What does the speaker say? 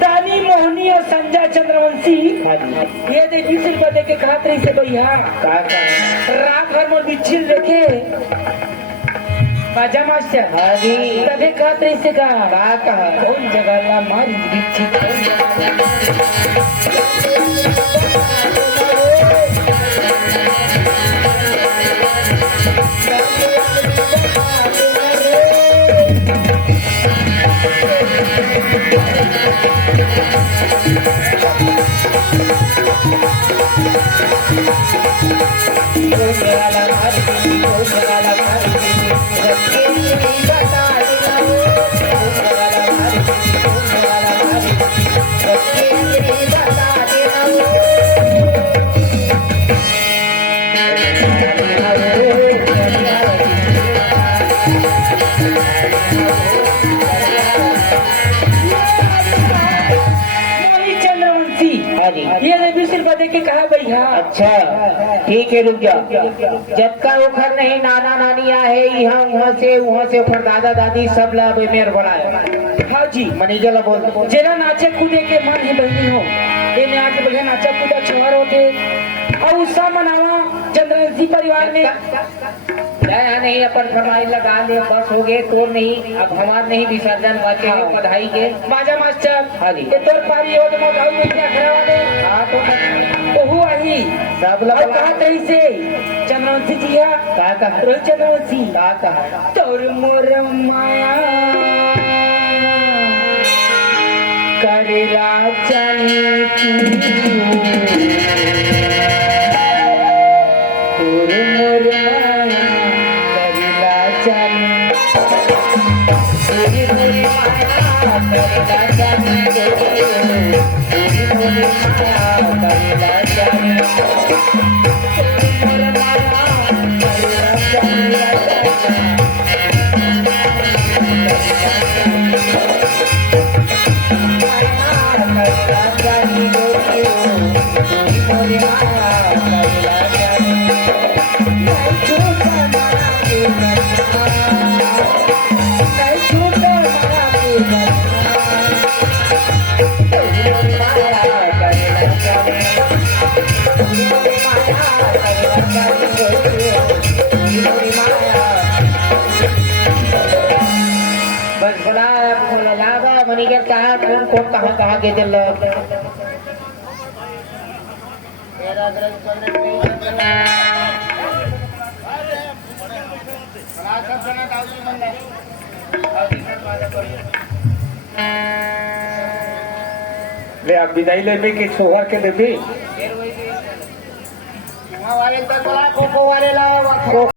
दानी मोहनी और संजय चंद्रवंशी ये देखी सिर्फ देखे खात रही से भैया रात भर में बिच्छिल देखे बाजा मास्टर तभी खात रही से कहा कौन जगह ला मारी बिच्छी के कहा भैया अच्छा ठीक है रुक जा जब का उखर नहीं नाना नानी आए यहाँ वहाँ से उखर दादा दादी सब ला मेर बढ़ाए हाँ जी मनीजा ला बोल जेना नाचे कूदे के मन ही बहनी हो ये में आके बढ़िया नाचा कूदा छवार होते और उत्साह मनावा चंद्रवंशी परिवार में नहीं अपन फरमाई लगा ले बस हो गए तो नहीं अब हमार नहीं विसर्जन बाकी बधाई के बाजा मास्टर हाँ जी ये तोर पारी हो तो मोटाऊ में क्या खड़ा वाले हाँ तो हुआ ही सब लोग कहा तरी से चंद्रवंशी जी का रोहित चंद्रवंशी का तोर मोर माया करेला चली तोर मोर माया करेला चली बस बड़ा लावा मनीगर कहा कौन कहाँ के दिल ले आप विदाई ले के सोहर के देवी वाले तो वाले